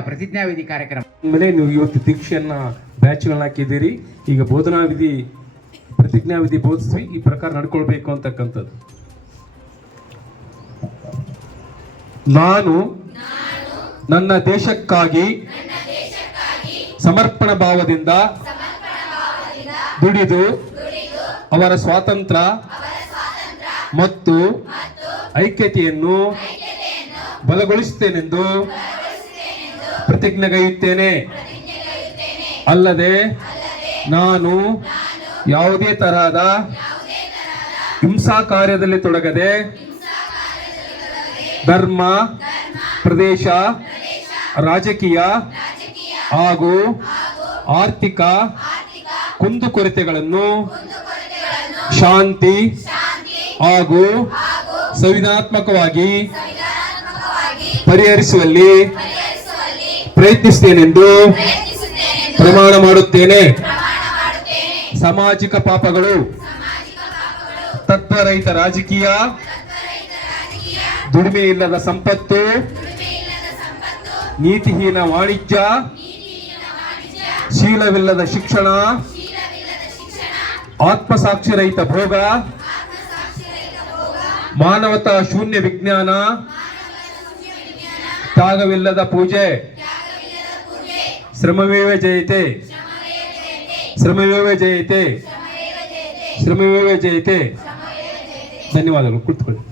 ಪ್ರತಿಜ್ಞಾವಿಧಿ ಕಾರ್ಯಕ್ರಮ ಮೇಲೆ ನೀವು ಇವತ್ತು ದೀಕ್ಷೆಯನ್ನ ಬ್ಯಾಚ್ಗಳನ್ನ ಹಾಕಿದ್ದೀರಿ. ಈಗ ಬೋಧನಾ ವಿಧಿ ಪ್ರತಿಜ್ಞಾವಿಧಿ ಬೋಧಿಸಿ ಈ ಪ್ರಕಾರ ನಡ್ಕೊಳ್ಬೇಕು ಅಂತಕ್ಕಂಥದ್ದು. ನಾನು ನನ್ನ ದೇಶಕ್ಕಾಗಿ ಸಮರ್ಪಣ ಭಾವದಿಂದ ದುಡಿದು ಅವರ ಸ್ವಾತಂತ್ರ್ಯ ಮತ್ತು ಐಕ್ಯತೆಯನ್ನು ಬಲಗೊಳಿಸುತ್ತೇನೆಂದು ಪ್ರತಿಜ್ಞೆಗೈಯುತ್ತೇನೆ. ಅಲ್ಲದೆ ನಾನು ಯಾವುದೇ ತರಹದ ಹಿಂಸಾ ಕಾರ್ಯದಲ್ಲಿ ತೊಡಗದೆ ಧರ್ಮ, ಪ್ರದೇಶ, ರಾಜಕೀಯ ಹಾಗೂ ಆರ್ಥಿಕ ಕುಂದುಕೊರತೆಗಳನ್ನು ಶಾಂತಿ ಹಾಗೂ ಸಂವಿಧಾನಾತ್ಮಕವಾಗಿ ಪರಿಹರಿಸುವಲ್ಲಿ ಪ್ರಯತ್ನಿಸುತ್ತೇನೆಂದು ಪ್ರಮಾಣ ಮಾಡುತ್ತೇನೆ. ಸಾಮಾಜಿಕ ಪಾಪಗಳು, ತತ್ವರಹಿತ ರಾಜಕೀಯ, ದುಡಿಮೆ ಇಲ್ಲದ ಸಂಪತ್ತು, ನೀತಿಹೀನ ವಾಣಿಜ್ಯ, ಶೀಲವಿಲ್ಲದ ಶಿಕ್ಷಣ, ಆತ್ಮಸಾಕ್ಷಿರಹಿತ ಭೋಗ, ಮಾನವತಾ ಶೂನ್ಯ ವಿಜ್ಞಾನ, ತ್ಯಾಗವಿಲ್ಲದ ಪೂಜೆ, ಶ್ರಮವೇವ ಜಯತೆ, ಶ್ರಮವೇವ ಜಯತೆ, ಶ್ರಮವೇವ ಜಯತೆ. ಧನ್ಯವಾದಗಳು. ಕುಳಿತುಕೊಳ್ಳಿ.